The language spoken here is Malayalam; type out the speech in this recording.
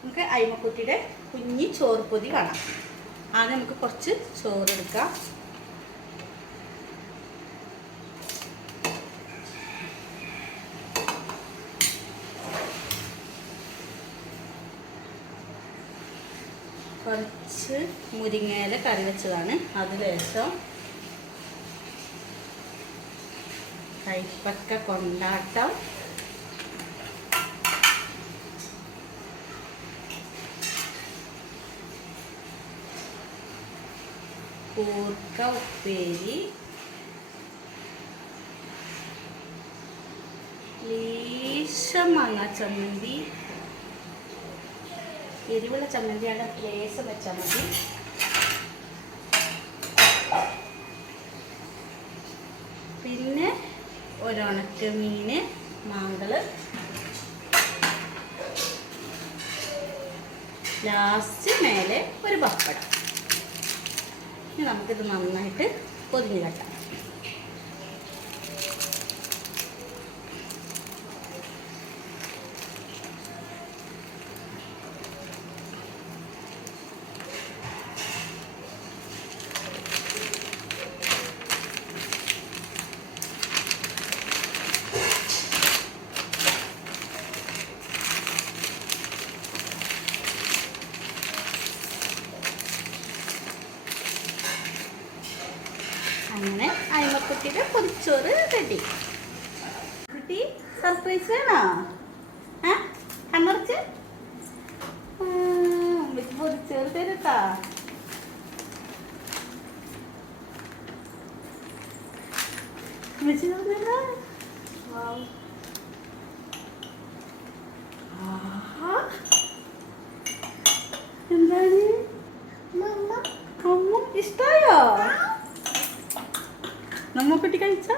നമുക്ക് അയിമക്കുട്ടിയുടെ കുഞ്ഞി ചോറ് പൊതി കാണാം. ആദ്യം നമുക്ക് കുറച്ച് ചോറ് എടുക്കാം കുറച്ച് മുരിങ്ങയില കറി വെച്ചതാണ്. അതിലേശം കൈപ്പക്ക കൊണ്ടാട്ടം. കൂർക്ക ഉപ്പേരി ലേശം മാങ്ങ ചമ്മന്തി. എരിവുള്ള ചമ്മന്തിയാണ് ലേശം വെച്ചാൽ മതി പിന്നെ ഒരുണക്ക മീന് മാങ്കൾ. ലാസ്റ്റ് മേലെ ഒരു പപ്പടം. ഇനി നമുക്കിത് നന്നായിട്ട് പൊതിഞ്ഞ് കെട്ടാം അങ്ങനെ അയിമക്കുട്ടിയുടെ പൊതിച്ചോറ് റെഡി. കുട്ടി സർപ്രൈസ് വേണോ? ആ ഉമ്മക്ക് പൊതിച്ചോറ് തരട്ടാ. ആഹാ. എന്താണ്? അമ്മ ഇഷ്ടായോ? നമ്മ കുട്ടി കഴിച്ച?